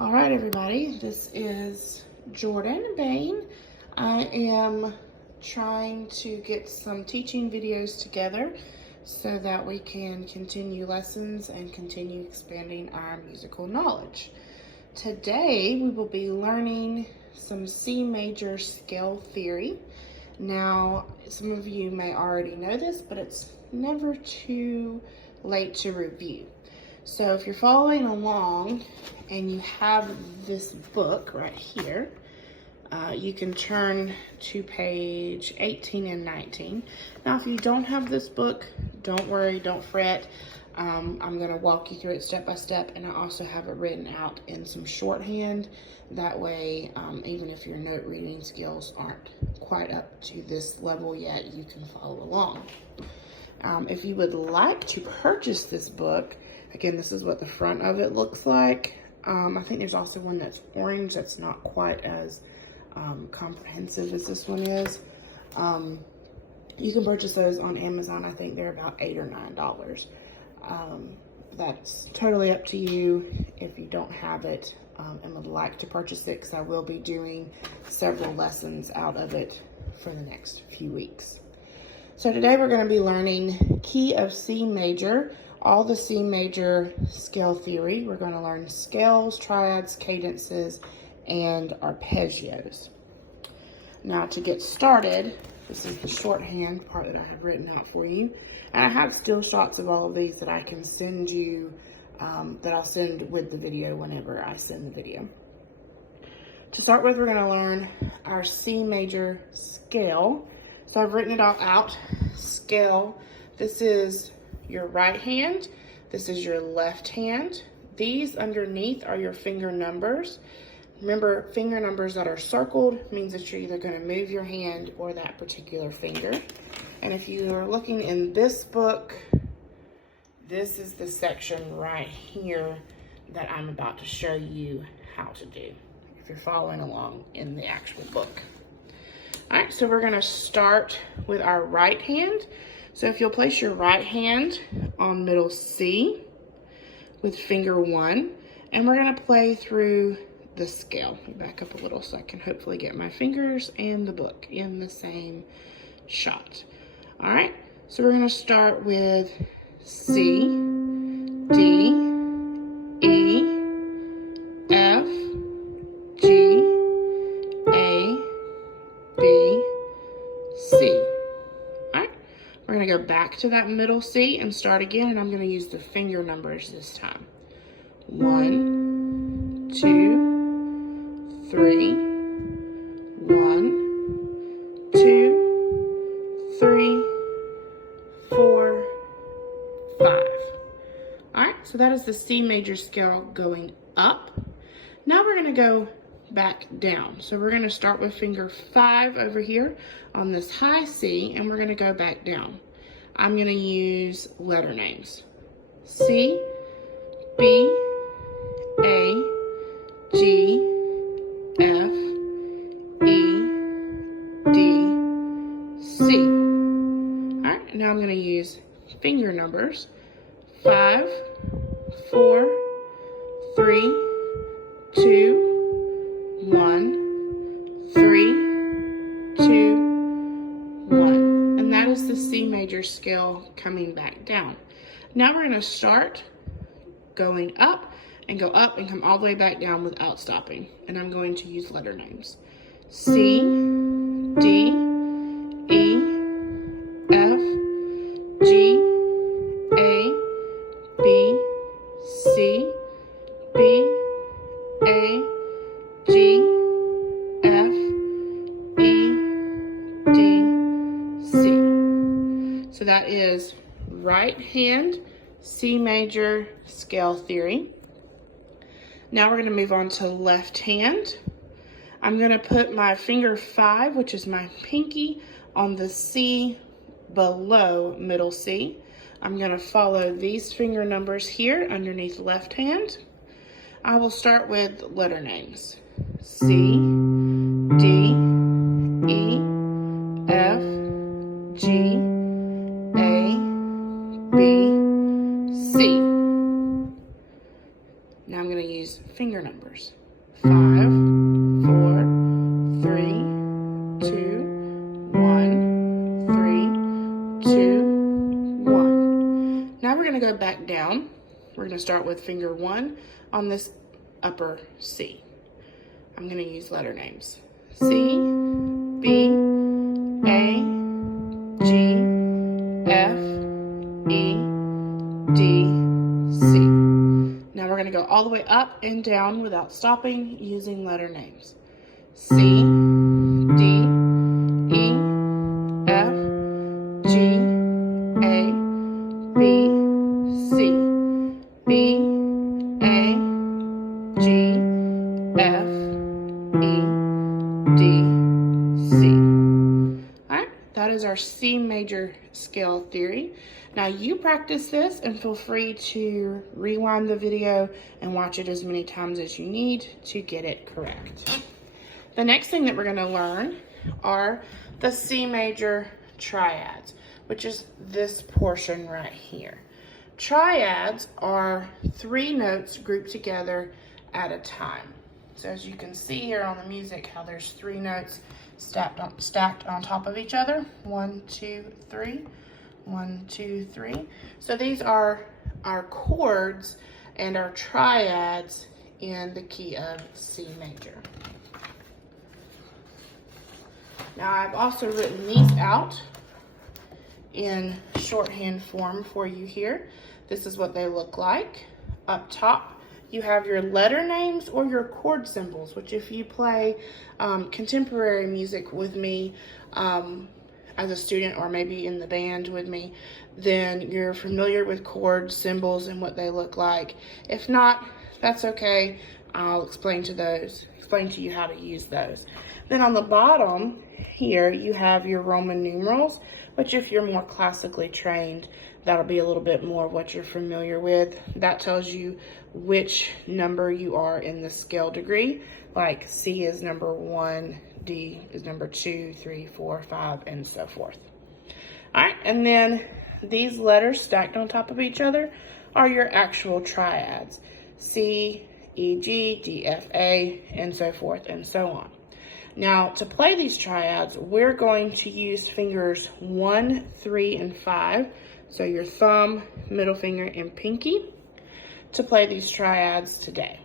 All right, everybody, this is Jordan Bain. I am trying to get some teaching videos together so that we can continue lessons and continue expanding our musical knowledge. Today, we will be learning some C major scale theory. Now, some of you may already know this, but it's never too late to review. So if you're following along and you have this book right here, you can turn to page 18 and 19. Now, if you don't have this book, don't worry, don't fret. I'm going to walk you through it step by step, and I also have it written out in some shorthand. That way, even if your note reading skills aren't quite up to this level yet, you can follow along. If you would like to purchase this book, again, this is what the front of it looks like. I think there's also one that's orange that's not quite as comprehensive as this one is. You can purchase those on Amazon. I think they're about $8 or $9. That's totally up to you if you don't have it and would like to purchase it, because I will be doing several lessons out of it for the next few weeks. So today we're going to be learning key of C major, all the C major scale theory. We're going to learn scales, triads, cadences, and arpeggios. Now to get started, this is the shorthand part that I have written out for you. And I have still shots of all of these that I can send you, that I'll send with the video whenever I send the video. To start with, we're going to learn our C major scale. So I've written it all out. Scale, this is your right hand, this is your left hand. These underneath are your finger numbers. Remember, finger numbers that are circled means that you're either going to move your hand or that particular finger. And if you are looking in this book, this is the section right here that I'm about to show you how to do, if you're following along in the actual book. All right, so we're going to start with our right hand. So if you'll place your right hand on middle C with finger 1, and we're going to play through the scale. Let me back up a little so I can hopefully get my fingers and the book in the same shot. All right, so we're going to start with C, D, E, F, G, A, B, C. All right, we're going to go back to that middle C and start again, and I'm going to use the finger numbers this time. 1, 2, 3, 1, 2, 3, 4, 5. All right, so that is the C major scale going up. Now we're going to go back down. So we're going to start with finger 5 over here on this high C, and we're going to go back down. I'm going to use letter names. C, B, A, G, F, E, D, C. All right, now I'm going to use finger numbers. 5, 4, 3, 2, 1, 3, 2, 1. And that is the C major scale coming back down. Now we're going to start going up and go up and come all the way back down without stopping. And I'm going to use letter names. C, D, E, F, G, A, B, C, B, A, G, F, E, D, C. So that is right hand C major scale theory. Now we're going to move on to left hand. I'm going to put my finger 5, which is my pinky, on the C below middle C. I'm going to follow these finger numbers here underneath left hand. I will start with letter names. C, D, E, F, G, A, B, C. Now I'm going to use finger numbers. 5, 4, 3, 2, 1, 3, 2, 1. Now we're going to go back down. We're going to start with finger 1 on this upper C. I'm going to use letter names. C, B, A, G, F, E, D, C. Now we're going to go all the way up and down without stopping using letter names. C, D, E, F, G, A, B, C. B, A, G, F, E, D, C. All right, that is our C major scale theory. Now you practice this and feel free to rewind the video and watch it as many times as you need to get it correct. The next thing that we're going to learn are the C major triads, which is this portion right here. Triads are 3 notes grouped together at a time. So as you can see here on the music, how there's 3 notes stacked on top of each other. 1, 2, 3. 1, 2, 3. So these are our chords and our triads in the key of C major. Now I've also written these out in shorthand form for you here. This is what they look like. Up top, you have your letter names or your chord symbols, which if you play contemporary music with me as a student or maybe in the band with me, then you're familiar with chord symbols and what they look like. If not, that's okay. I'll explain to you how to use those. Then on the bottom here, you have your Roman numerals, which if you're more classically trained, that'll be a little bit more of what you're familiar with. That tells you which number you are in the scale degree. Like C is number 1, D is number 2, 3, 4, 5, and so forth. All right, and then these letters stacked on top of each other are your actual triads. C, E, G, D, F, A, and so forth and so on. Now, to play these triads, we're going to use fingers 1, 3, and 5. So your thumb, middle finger, and pinky to play these triads today.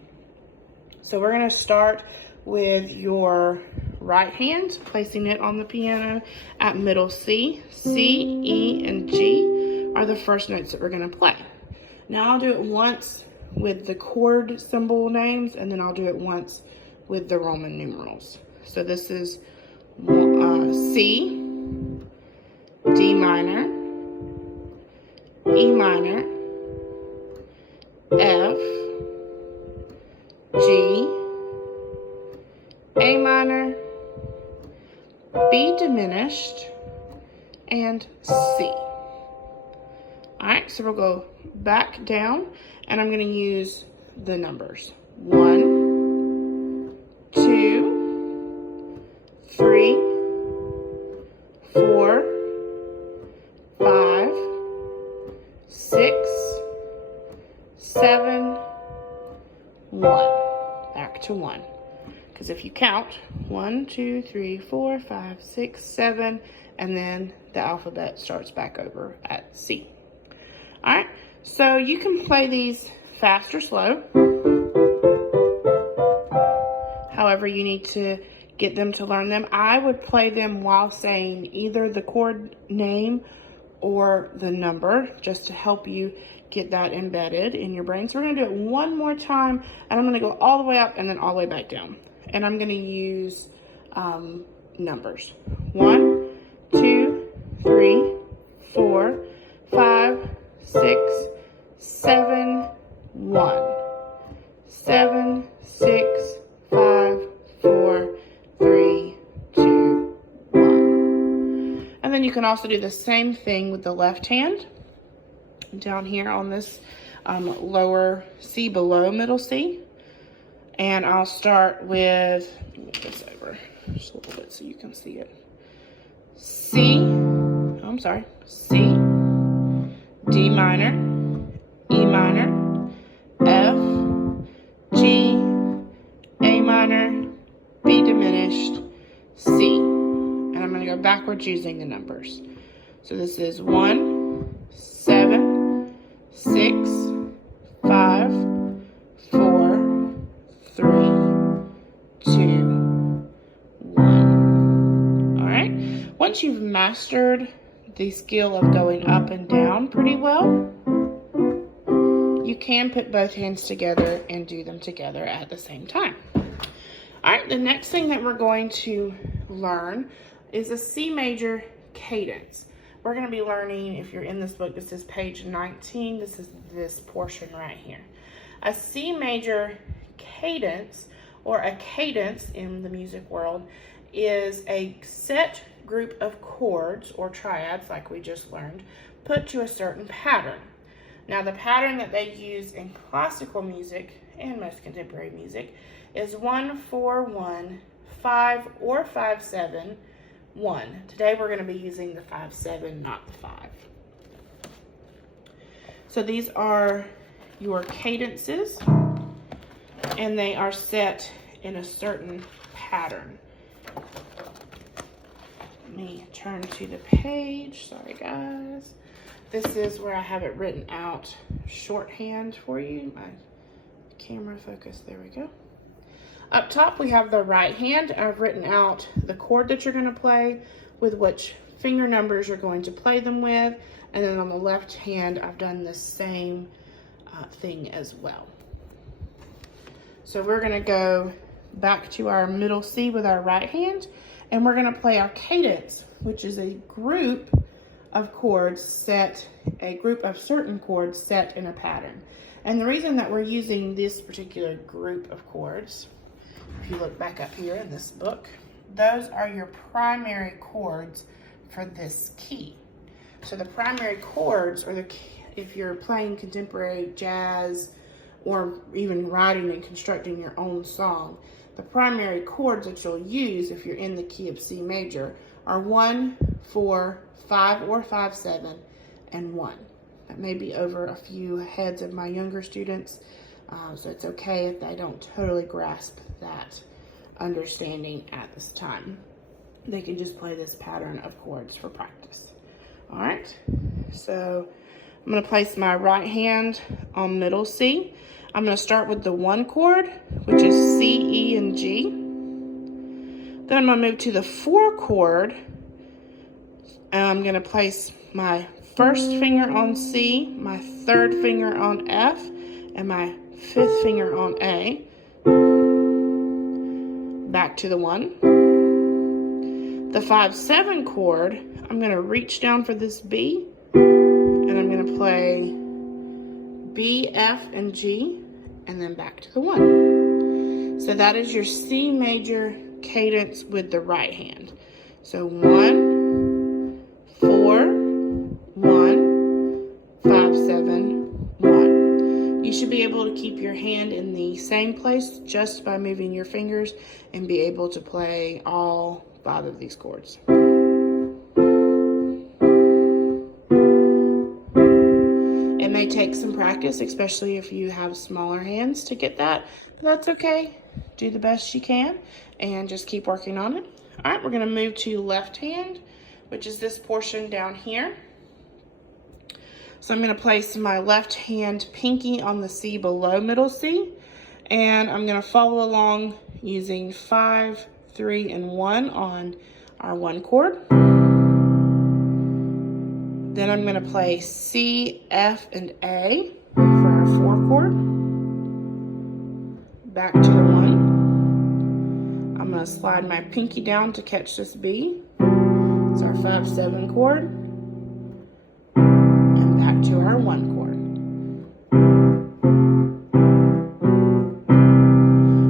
So we're going to start with your right hand, placing it on the piano at middle C. C, E, and G are the first notes that we're going to play. Now I'll do it once with the chord symbol names, and then I'll do it once with the Roman numerals. So this is C, D minor, E minor, F, G, A minor, B diminished, and C. All right, so we'll go back down, and I'm going to use the numbers. 1, 2, 3, 4, 5, 6, 7, 1. Back to 1. Because if you count 1, 2, 3, 4, 5, 6, 7, and then the alphabet starts back over at C. All right, so you can play these fast or slow. However you need to get them to learn them. I would play them while saying either the chord name or the number, just to help you get that embedded in your brain. So we're gonna do it one more time, and I'm gonna go all the way up and then all the way back down. And I'm gonna use numbers. 1, 2, 3, 4, 5, 6, 7, 1. 7, 6, 5, 4, 3, 2, 1. And then you can also do the same thing with the left hand. Down here on this lower C below middle C. And I'll start with, let me move this over just a little bit so you can see it. C, C, D minor, E minor, F, G, backwards using the numbers. So this is 1, 7, 6, 5, 4, 3, 2, 1. All right. Once you've mastered the skill of going up and down pretty well, you can put both hands together and do them together at the same time. All right, the next thing that we're going to learn is a C major cadence. We're going to be learning, if you're in this book, this is page 19. This is this portion right here. A C major cadence, or a cadence in the music world, is a set group of chords, or triads like we just learned, put to a certain pattern. Now the pattern that they use in classical music and most contemporary music is 1, 4, 1, 5 or 5, 7, 1. Today we're going to be using the 5, 7, not the 5. So these are your cadences, and they are set in a certain pattern. Let me turn to the page. Sorry, guys. This is where I have it written out shorthand for you. My camera focus. There we go. Up top, we have the right hand. I've written out the chord that you're going to play with which finger numbers you're going to play them with. And then on the left hand, I've done the same thing as well. So we're going to go back to our middle C with our right hand, and we're going to play our cadence, which is a group of chords set, a group of certain chords set in a pattern. And the reason that we're using this particular group of chords, if you look back up here in this book, those are your primary chords for this key. So the primary chords, or if you're playing contemporary jazz or even writing and constructing your own song, the primary chords that you'll use if you're in the key of C major are 1, 4, 5 or 5, 7, and 1. That may be over a few heads of my younger students, so it's okay if they don't totally grasp that understanding at this time. They can just play this pattern of chords for practice. All right, so I'm going to place my right hand on middle C. I'm going to start with the 1 chord, which is C, E, and G. Then I'm going to move to the 4 chord, and I'm going to place my first finger on C, my 3rd finger on F, and my 5th finger on A. Back to the 1. The 5, 7 chord, I'm going to reach down for this B, and I'm going to play B, F, and G, and then back to the 1. So that is your C major cadence with the right hand. So 1, 4, 1, 5, 7, 1. You should be able to keep your hand in the same place just by moving your fingers and be able to play all 5 of these chords. It may take some practice, especially if you have smaller hands, to get that. But that's okay. Do the best you can and just keep working on it. All right, we're going to move to left hand, which is this portion down here. So I'm going to place my left hand pinky on the C below middle C, and I'm going to follow along using 5, 3, and 1 on our 1 chord. Then I'm going to play C, F, and A for our 4 chord. Back to the 1. I'm going to slide my pinky down to catch this B. It's our 5, 7 chord. And back to our 1 chord.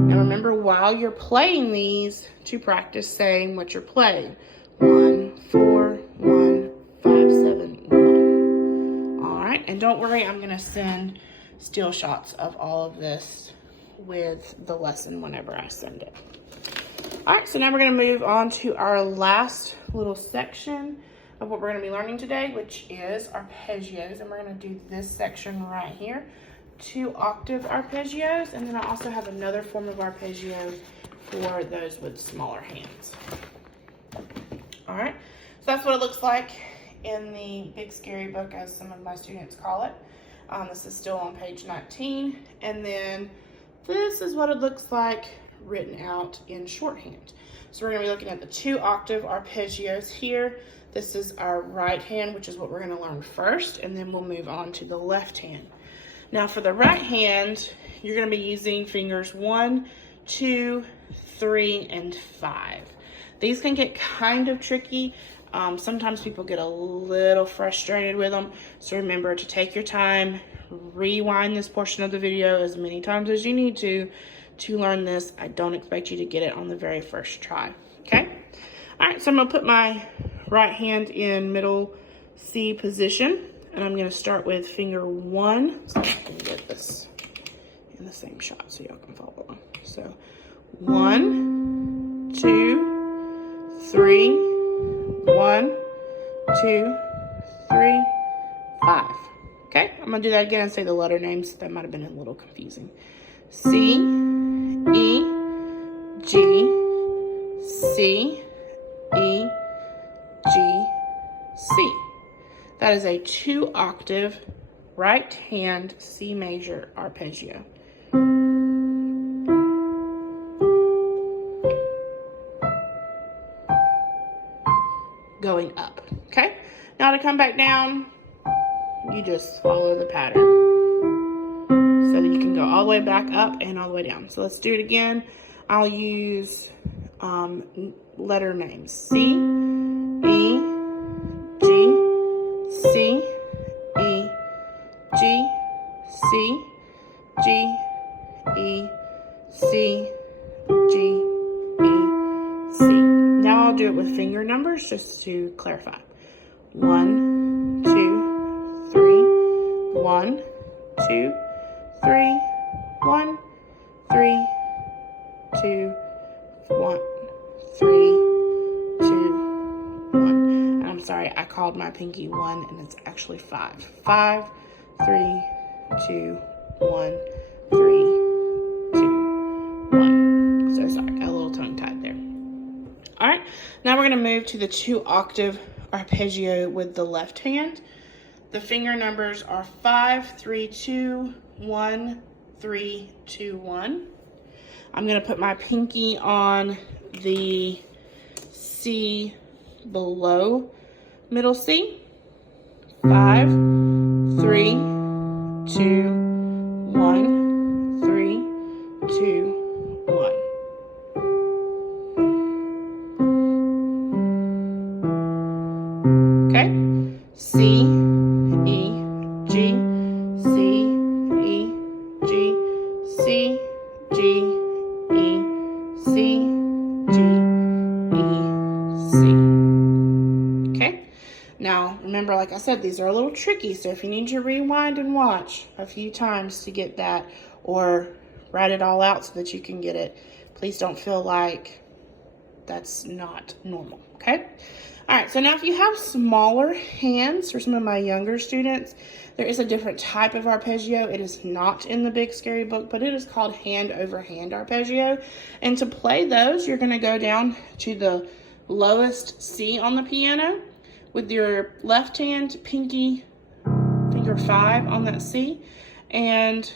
Now remember, while you're playing these, to practice saying what you're playing. 1, 4, 1, 5, 7, 1. All right, and don't worry, I'm going to send still shots of all of this with the lesson whenever I send it. All right, so now we're going to move on to our last little section of what we're going to be learning today, which is arpeggios, and we're going to do this section right here, 2 octave arpeggios, and then I also have another form of arpeggio for those with smaller hands. All right, so that's what it looks like in the Big Scary Book, as some of my students call it. This is still on page 19, and then this is what it looks like written out in shorthand. So we're going to be looking at the 2-octave arpeggios here. This is our right hand, which is what we're going to learn first, and then we'll move on to the left hand. Now for the right hand, you're going to be using fingers 1, 2, 3, and 5. These can get kind of tricky. Sometimes people get a little frustrated with them. So remember to take your time, rewind this portion of the video as many times as you need to learn this. I don't expect you to get it on the very first try, okay? All right, so I'm gonna put my right hand in middle C position, and I'm gonna start with finger 1, so I can get this in the same shot so y'all can follow along. So 1, 2, 3, 1, 2, 3, 5. Okay, I'm gonna do that again and say the letter names. That might have been a little confusing. C, E, G, C, E, G, C. That is a 2-octave right hand C major arpeggio. Going up, okay? Now to come back down, you just follow the pattern so that you can go all the way back up and all the way down. So let's do it again. I'll use letter names. C, E, G, C, E, G, C, G, E, C, G, E, C. Now I'll do it with finger numbers just to clarify. 1, 2, 3, 1, 2, 3, 1, 3, 2, 1, 3, 2, 1. And I'm sorry, I called my pinky 1 and it's actually 5. 5, 3, 2, 1, 3, 2, 1. So sorry, got a little tongue tied there. All right, now we're gonna move to the 2-octave arpeggio with the left hand. The finger numbers are 5, 3, 2, 1, 3, 2, 1. I'm gonna put my pinky on the C below middle C. 5, 3, 2, 1, 3, 2, 1. Okay, C, E, G, C, E, G, C, G, E, C, G, E, C. Okay, now remember, like I said, these are a little tricky, so if you need to rewind and watch a few times to get that, or write it all out so that you can get it, please don't feel like that's not normal, okay? All right, so now if you have smaller hands, for some of my younger students, there is a different type of arpeggio. It is not in the Big Scary Book, but it is called hand over hand arpeggio. And to play those, you're gonna go down to the lowest C on the piano with your left hand pinky, finger 5 on that C. And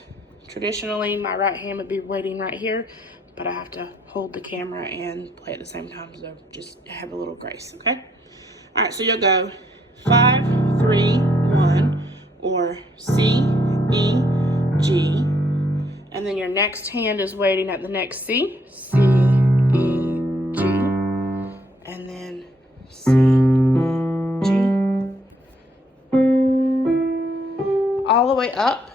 traditionally, my right hand would be waiting right here, but I have to hold the camera and play at the same time, so just have a little grace, okay? All right, so you'll go 5, 3, 1, or C, E, G, and then your next hand is waiting at the next C, C, E, G, and then C, E, G, all the way up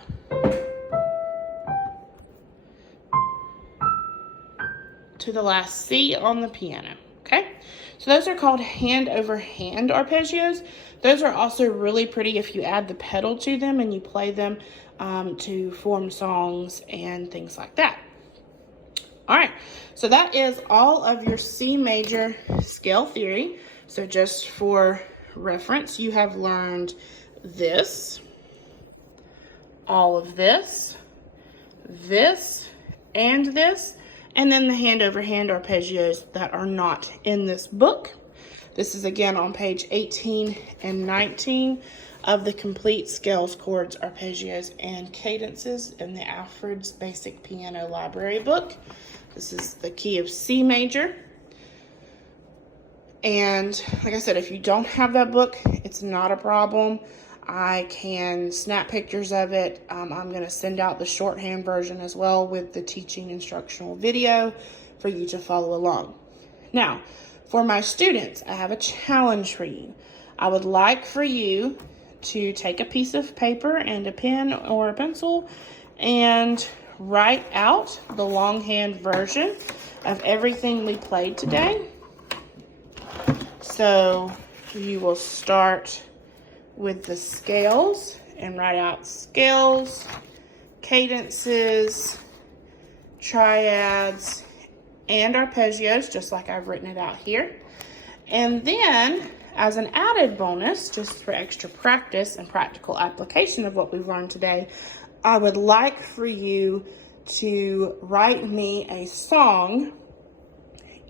to the last C on the piano, okay? So those are called hand over hand arpeggios. Those are also really pretty if you add the pedal to them and you play them to form songs and things like that. All right, so that is all of your C major scale theory. So just for reference, you have learned this, all of this, and this, and then the hand over hand arpeggios that are not in this book. This is again on page 18 and 19 of the Complete Scales, Chords, Arpeggios, and Cadences in the Alfred's Basic Piano Library book. This is the key of C major. And like I said, if you don't have that book, it's not a problem. I can snap pictures of it. I'm going to send out the shorthand version as well with the teaching instructional video for you to follow along. Now, for my students, I have a challenge for you. I would like for you to take a piece of paper and a pen or a pencil and write out the longhand version of everything we played today. So you will start with the scales and write out scales, cadences, triads, and arpeggios, just like I've written it out here. And then, as an added bonus, just for extra practice and practical application of what we've learned today, I would like for you to write me a song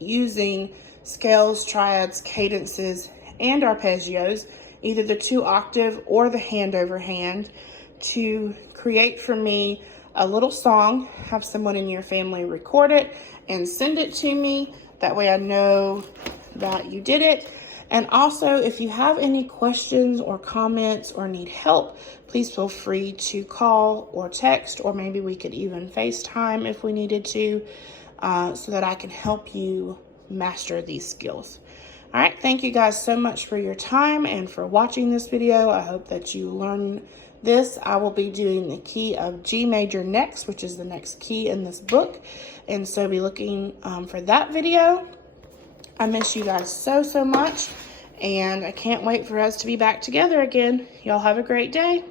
using scales, triads, cadences, and arpeggios, either the 2-octave or the hand over hand, to create for me a little song. Have someone in your family record it and send it to me. That way I know that you did it. And also, if you have any questions or comments or need help, please feel free to call or text, or maybe we could even FaceTime if we needed to, so that I can help you master these skills. All right, thank you guys so much for your time and for watching this video. I hope that you learn this. I will be doing the key of G major next, which is the next key in this book. And so be looking for that video. I miss you guys so much, and I can't wait for us to be back together again. Y'all have a great day.